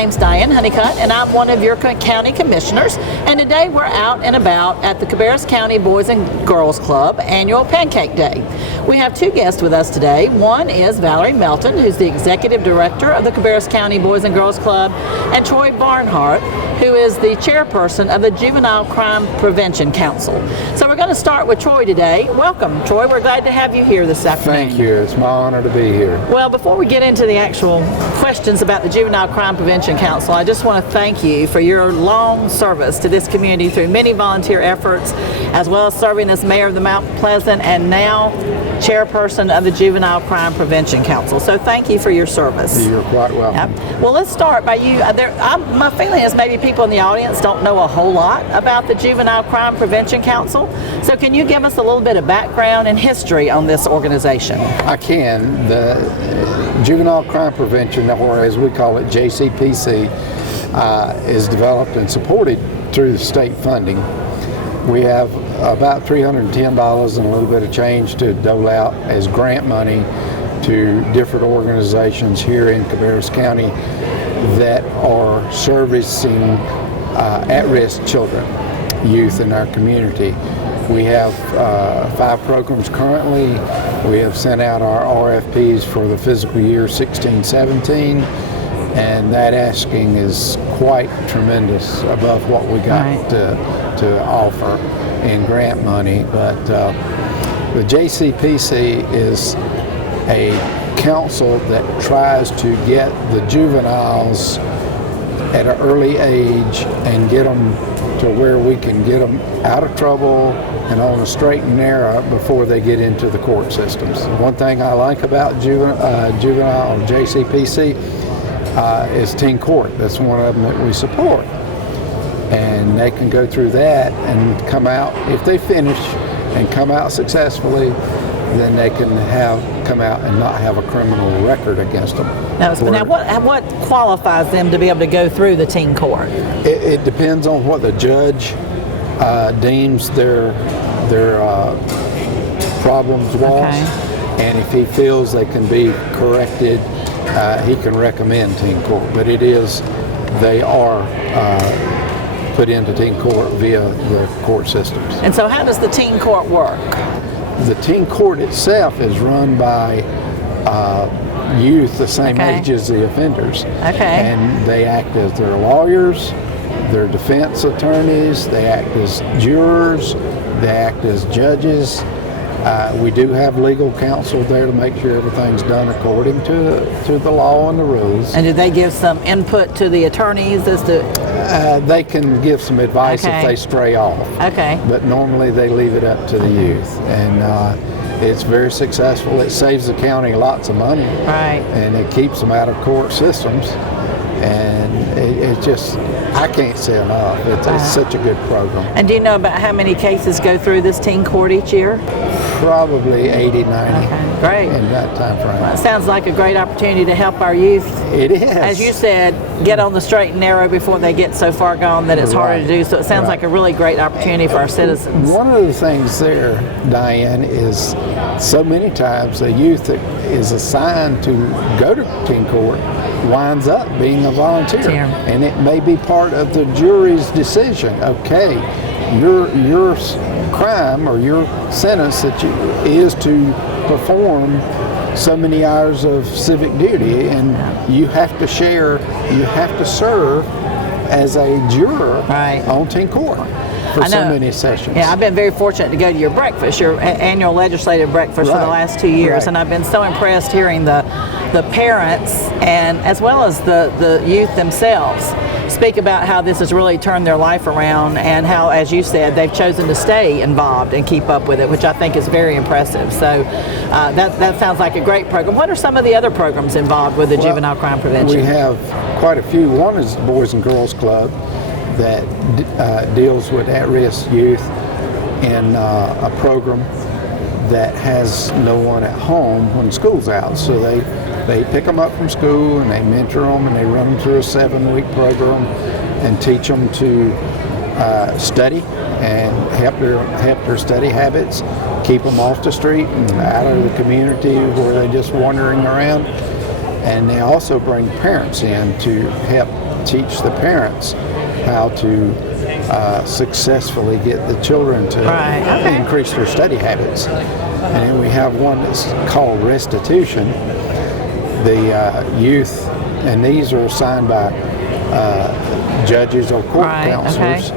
name's Diane Honeycutt, and I'm one of your county commissioners. And today we're out and about at the Cabarrus County Boys and Girls Club annual Pancake Day. We have two guests with us today. One is Valerie Melton, who's the executive director of the Cabarrus County Boys and Girls Club, and Troy Barnhardt, who is the chairperson of the Juvenile Crime Prevention Council. So we're going to start with Troy today. Welcome, Troy. We're glad to have you here this afternoon. Thank you. It's my honor to be here. Well, before we get into the actual questions about the Juvenile Crime Prevention Council, I just want to thank you for your long service to this community through many volunteer efforts, as well as serving as mayor of the Mount Pleasant and now chairperson of the Juvenile Crime Prevention Council. So thank you for your service. You're quite welcome. Yep. Well, let's start by you. My feeling is maybe people in the audience don't know a whole lot about the Juvenile Crime Prevention Council. So can you give us a little bit of background and history on this organization? I can. The Juvenile Crime Prevention, or as we call it, JCPC, is developed and supported through the state funding. We have about $310 and a little bit of change to dole out as grant money to different organizations here in Cabarrus County that are servicing at-risk children, youth in our community. We have 5 programs currently. We have sent out our RFPs for the fiscal year 16-17, and that asking is quite tremendous above what we got to offer in grant money. But the JCPC is a council that tries to get the juveniles at an early age and get them to where we can get them out of trouble and on the straight and narrow before they get into the court systems. One thing I like about Juvenile or JCPC is teen court. That's one of them that we support. And they can go through that and come out, if they finish and come out successfully, then they can come out and not have a criminal record against them. Now what qualifies them to be able to go through the teen court? It depends on what the judge deems their problems was, and if he feels they can be corrected, he can recommend teen court. But they are put into teen court via the court systems. And so how does the teen court work? The teen court itself is run by youth the same age as the offenders. And they act as their lawyers, their defense attorneys, they act as jurors, they act as judges. We do have legal counsel there to make sure everything's done according to the law and the rules. And do they give some input to the attorneys as to? They can give some advice if they stray off. But normally they leave it up to the youth. And it's very successful. It saves the county lots of money. And it keeps them out of court systems. And it just, I can't say enough. It's such a good program. And do you know about how many cases go through this teen court each year? Probably 80, 90 great. In that time frame. Well, it sounds like a great opportunity to help our youth. It is. As you said, get on the straight and narrow before they get so far gone that it's harder to do. So it sounds like a really great opportunity for our citizens. One of the things there, Diane, is so many times the youth that is assigned to go to teen court winds up being a volunteer. And it may be part of the jury's decision. Okay, your crime or your sentence is to perform so many hours of civic duty, and you have to serve as a juror on teen court for so many sessions. Yeah, I've been very fortunate to go to your breakfast, your annual legislative breakfast for the last 2 years, and I've been so impressed hearing the parents and as well as the youth themselves speak about how this has really turned their life around, and how, as you said, they've chosen to stay involved and keep up with it, which I think is very impressive. So that sounds like a great program. What are some of the other programs involved with the Juvenile Crime Prevention? We have quite a few. One is the Boys and Girls Club that deals with at-risk youth in a program that has no one at home when school's out. So they pick them up from school and they mentor them and they run them through a 7-week program and teach them to study and help their study habits, keep them off the street and out of the community where they're just wandering around. And they also bring parents in to help teach the parents how to successfully get the children to increase their study habits. And then we have one that's called restitution. The youth, and these are assigned by judges or court counselors,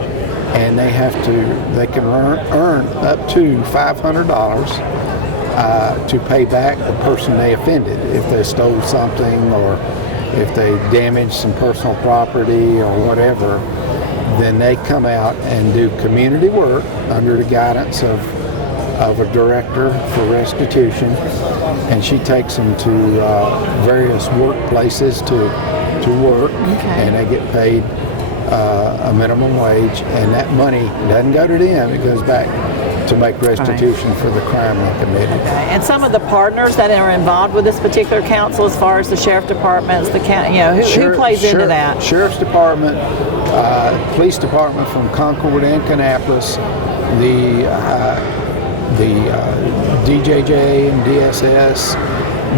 and they can earn up to $500 to pay back the person they offended if they stole something or if they damaged some personal property or whatever. Then they come out and do community work under the guidance of a director for restitution, and she takes them to various workplaces to work, and they get paid a minimum wage, and that money doesn't go to them, it goes back to make restitution for the crime they committed. And some of the partners that are involved with this particular council, as far as the sheriff departments, the county, who plays into that? Sheriff's Department, police department from Concord and Kannapolis, the DJJ and DSS.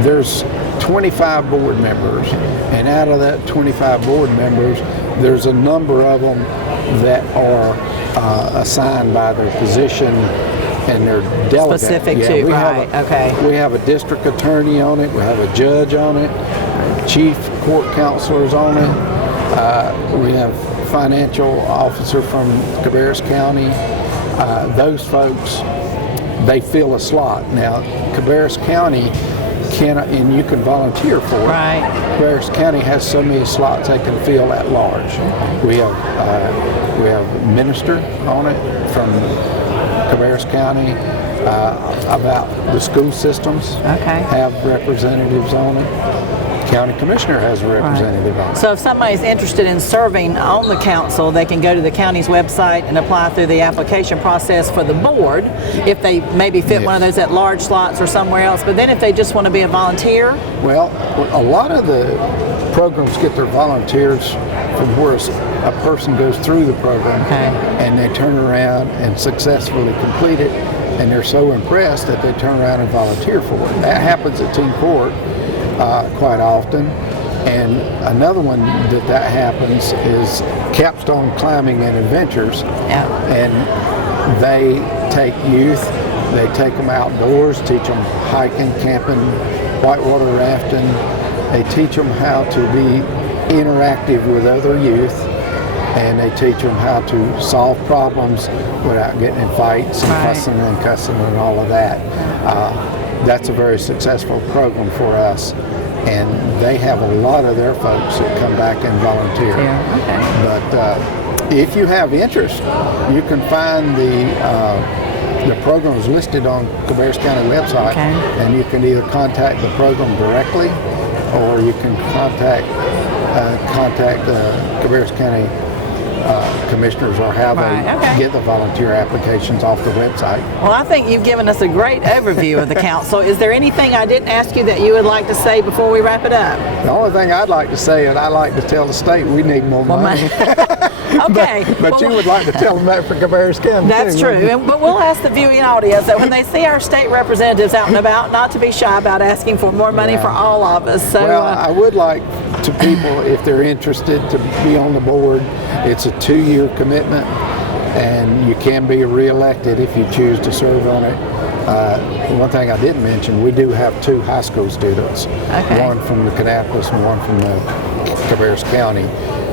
There's 25 board members, and out of that 25 board members, there's a number of them that are assigned by their position and their delegate. Specific to, we have a district attorney on it, we have a judge on it, chief court counselors on it, we have financial officer from Cabarrus County. Those folks, they fill a slot. Now, Cabarrus County cannot, and you can volunteer for it. Cabarrus County has so many slots they can fill at large. We have a minister on it from Cabarrus County about the school systems. Have representatives on it. County Commissioner has a representative on it. So if somebody's interested in serving on the council, they can go to the county's website and apply through the application process for the board, if they maybe fit one of those at large slots or somewhere else. But then if they just want to be a volunteer? Well, a lot of the programs get their volunteers from where a person goes through the program, and they turn around and successfully complete it, and they're so impressed that they turn around and volunteer for it. That happens at Team Court quite often. And another one that happens is Capstone Climbing and Adventures. And they take youth, they take them outdoors, teach them hiking, camping, whitewater rafting. They teach them how to be interactive with other youth, and they teach them how to solve problems without getting in fights and fussing and cussing and all of that. That's a very successful program for us, and they have a lot of their folks that come back and volunteer. But if you have interest, you can find the programs listed on Cabarrus County website, and you can either contact the program directly, or you can contact the Cabarrus County commissioners, or how they get the volunteer applications off the website. Well, I think you've given us a great overview of the council. Is there anything I didn't ask you that you would like to say before we wrap it up? The only thing I'd like to say, and I'd like to tell the state, we need more money. But you would like to tell them that for Cabarrus County. That's true. But we'll ask the viewing audience that when they see our state representatives out and about, not to be shy about asking for more money for all of us. So, well, I would like to people, if they're interested, to be on the board. It's a 2-year commitment, and you can be re-elected if you choose to serve on it. One thing I didn't mention, we do have 2 high school students, one from the Kannapolis and one from the Cabarrus County,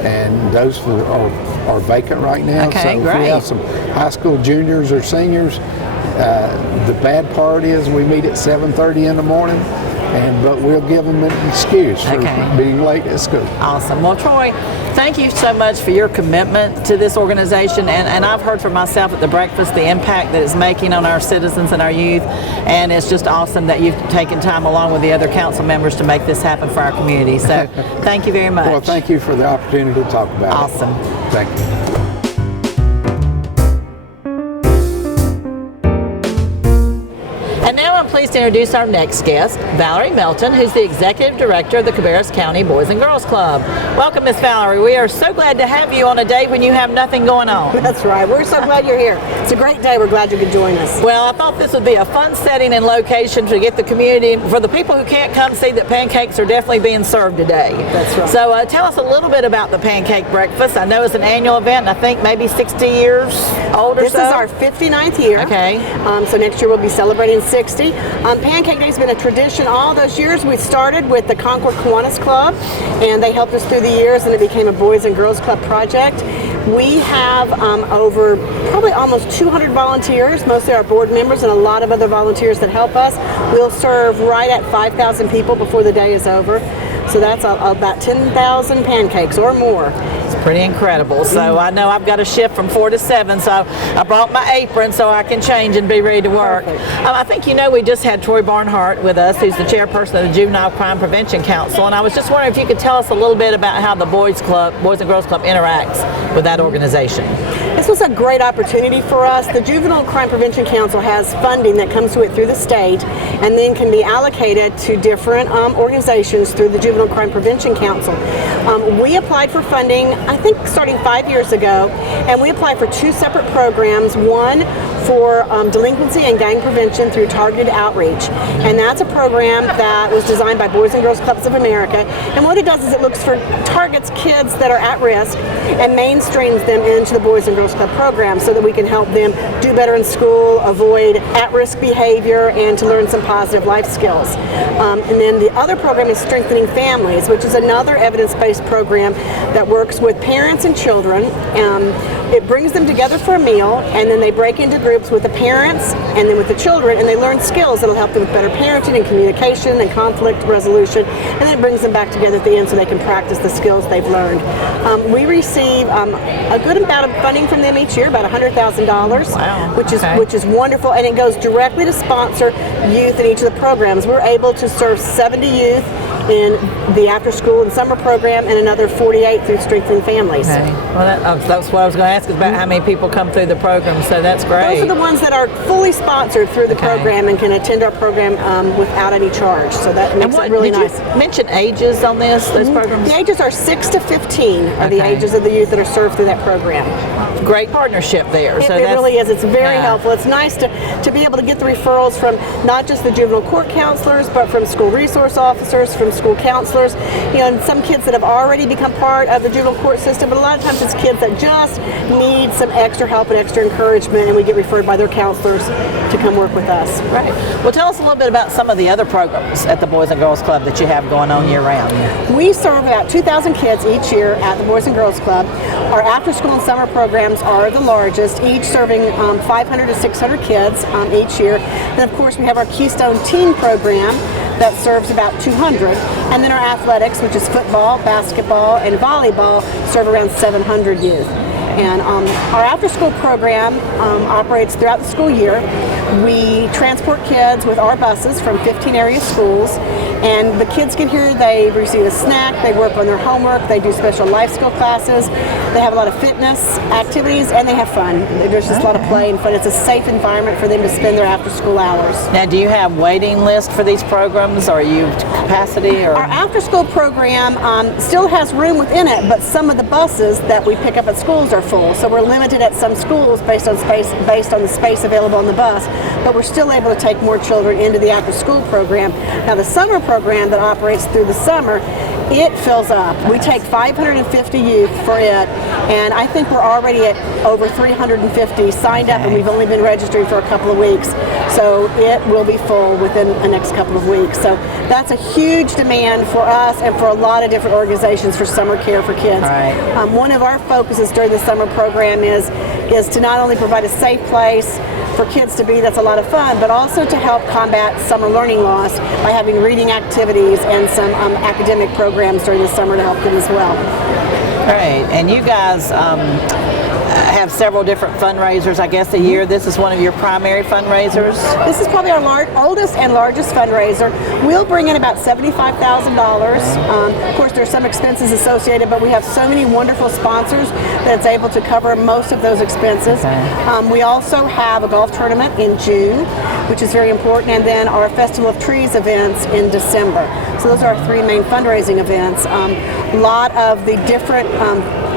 and those are vacant right now. So if we have some high school juniors or seniors, the bad part is we meet at 7:30 in the morning, but we'll give them an excuse for being late at school. Awesome. Well, Troy, thank you so much for your commitment to this organization, and I've heard for myself at the breakfast the impact that it's making on our citizens and our youth, and it's just awesome that you've taken time along with the other council members to make this happen for our community. So thank you very much. Well, thank you for the opportunity to talk about it. Awesome. Thank you. pleased to introduce our next guest, Valerie Melton, who's the Executive Director of the Cabarrus County Boys and Girls Club. Welcome, Miss Valerie. We are so glad to have you on a day when you have nothing going on. That's right. We're so glad you're here. It's a great day. We're glad you could join us. Well, I thought this would be a fun setting and location to get the community, for the people who can't come, see that pancakes are definitely being served today. That's right. So tell us a little bit about the Pancake Breakfast. I know it's an annual event, and I think maybe 60 years old or This so. is our 59th year. Okay. So next year we'll be celebrating 60. Pancake Day's been a tradition all those years. We started with the Concord Kiwanis Club, and they helped us through the years, and it became a Boys and Girls Club project. We have over probably almost 200 volunteers, mostly our board members and a lot of other volunteers that help us. We'll serve right at 5,000 people before the day is over. So that's about 10,000 pancakes or more. Pretty incredible. So I know I've got a shift from 4 to 7, so I brought my apron so I can change and be ready to work. I think you know we just had Troy Barnhardt with us, who's the chairperson of the Juvenile Crime Prevention Council, and I was just wondering if you could tell us a little bit about how the Boys and Girls Club interacts with that organization. This was a great opportunity for us. The Juvenile Crime Prevention Council has funding that comes to it through the state and then can be allocated to different organizations through the Juvenile Crime Prevention Council. We applied for funding, I think starting 5 years ago, and we applied for 2 separate programs. One for delinquency and gang prevention through targeted outreach. And that's a program that was designed by Boys and Girls Clubs of America. And what it does is it targets kids that are at risk and mainstreams them into the Boys and Girls Club program so that we can help them do better in school, avoid at-risk behavior, and to learn some positive life skills. And then the other program is Strengthening Families, which is another evidence-based program that works with parents and children. It brings them together for a meal, and then they break into groups with the parents and then with the children, and they learn skills that will help them with better parenting and communication and conflict resolution, and then it brings them back together at the end so they can practice the skills they've learned. We receive a good amount of funding from them each year, about $100,000, wow. which is wonderful, and it goes directly to sponsor youth in each of the programs. We're able to serve 70 youth in the after-school and summer program, and another 48 through Strengthening Families. Okay. Well, that's what I was going to ask, is about how many people come through the program, so that's great. Those are the ones that are fully sponsored through the program and can attend our program without any charge, so that makes it really nice. Did you mention ages on those programs? The ages are 6 to 15 are the ages of the youth that are served through that program. Great partnership there. It really is. It's very helpful. It's nice to be able to get the referrals from not just the juvenile court counselors, but from school resource officers, from school counselors, and some kids that have already become part of the juvenile court system, but a lot of times it's kids that just need some extra help and extra encouragement, and we get referred by their counselors to come work with us. Right. Well, tell us a little bit about some of the other programs at the Boys and Girls Club that you have going on year-round. We serve about 2,000 kids each year at the Boys and Girls Club. Our after-school and summer programs are the largest, each serving 500 to 600 kids each year. Then, of course, we have our Keystone Teen program that serves about 200. And then our athletics, which is football, basketball, and volleyball, serve around 700 youth. And our after-school program operates throughout the school year. We transport kids with our buses from 15 area schools, and the kids get here, they receive a snack, they work on their homework, they do special life skill classes, they have a lot of fitness activities, and they have fun. There's just a lot of play and fun. It's a safe environment for them to spend their after-school hours. Now, do you have waiting list for these programs, or are you capacity? Or? Our after-school program still has room within it, but some of the buses that we pick up at schools are full, so we're limited at some schools based on the space available on the bus, but we're still able to take more children into the after-school program. Now, the summer program that operates through the summer, it fills up. We take 550 youth for it, and I think we're already at over 350 signed up, and we've only been registering for a couple of weeks, so it will be full within the next couple of weeks. So that's a huge demand for us and for a lot of different organizations for summer care for kids. Right. One of our focuses during the summer program is to not only provide a safe place for kids to be that's a lot of fun, but also to help combat summer learning loss by having reading activities and some academic programs during the summer to help them as well. Great. And you guys, have several different fundraisers, I guess, a year. This is one of your primary fundraisers. This is probably our oldest and largest fundraiser. We'll bring in about $75,000. Of course, there's some expenses associated, but we have so many wonderful sponsors that it's able to cover most of those expenses. We also have a golf tournament in June, which is very important, and then our Festival of Trees events in December. So those are our three main fundraising events. A lot of the different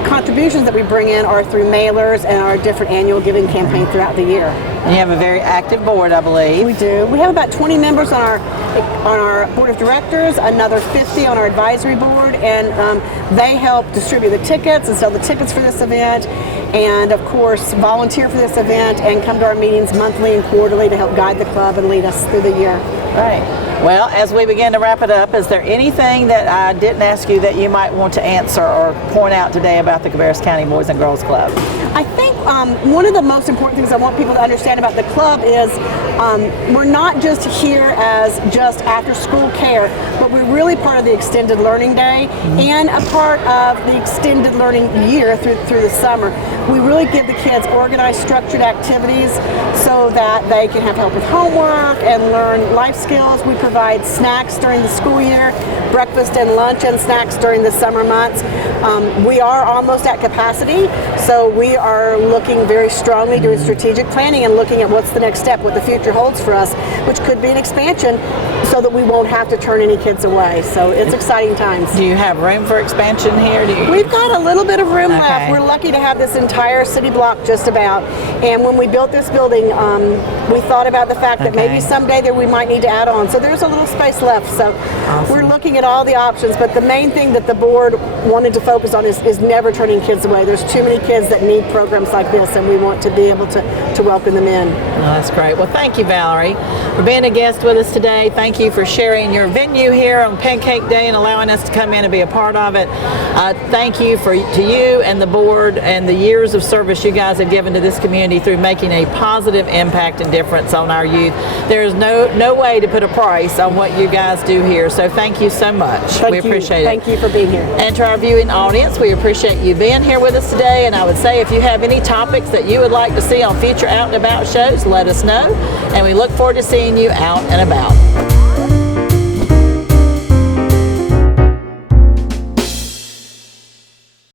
contributions that we bring in are through mailers and our different annual giving campaign throughout the year. And you have a very active board, I believe. We do. We have about 20 members on our board of directors, another 50 on our advisory board, and they help distribute the tickets and sell the tickets for this event, and of course volunteer for this event and come to our meetings monthly and quarterly to help guide the club and lead us through the year. Right. Well, as we begin to wrap it up, is there anything that I didn't ask you that you might want to answer or point out today about the Cabarrus County Boys and Girls Club? I think one of the most important things I want people to understand about the club is we're not just here as just after school care, but we're really part of the extended learning day and a part of the extended learning year through the summer. We really give the kids organized, structured activities so that they can have help with homework and learn life skills. We provide snacks during the school year, breakfast and lunch and snacks during the summer months. We are almost at capacity, so we are looking very strongly, doing strategic planning and looking at what's the next step, what the future holds for us, which could be an expansion so that we won't have to turn any kids away. So it's exciting times. Do you have room for expansion here? We've got a little bit of room left. We're lucky to have this entire city block just about. And when we built this building, we thought about the fact that maybe someday we might need to add on. So there's a little space left. So we're looking at all the options. But the main thing that the board wanted to focus on is never turning kids away. There's too many kids that need programs like this, and we want to be able to welcome them in. Oh, that's great. Well, thank you, Valerie, for being a guest with us today. Thank you for sharing your venue here on Pancake Day and allowing us to come in and be a part of it. Thank you to you and the board and the years of service you guys have given to this community through making a positive impact and difference on our youth. There is no way to put a price on what you guys do here. So thank you so much. We appreciate it. Thank you for being here. And to our viewing audience, we appreciate you being here with us today. And I would say if you have any topics that you would like to see on future Out and About shows, let us know. And we look forward to seeing you out and about.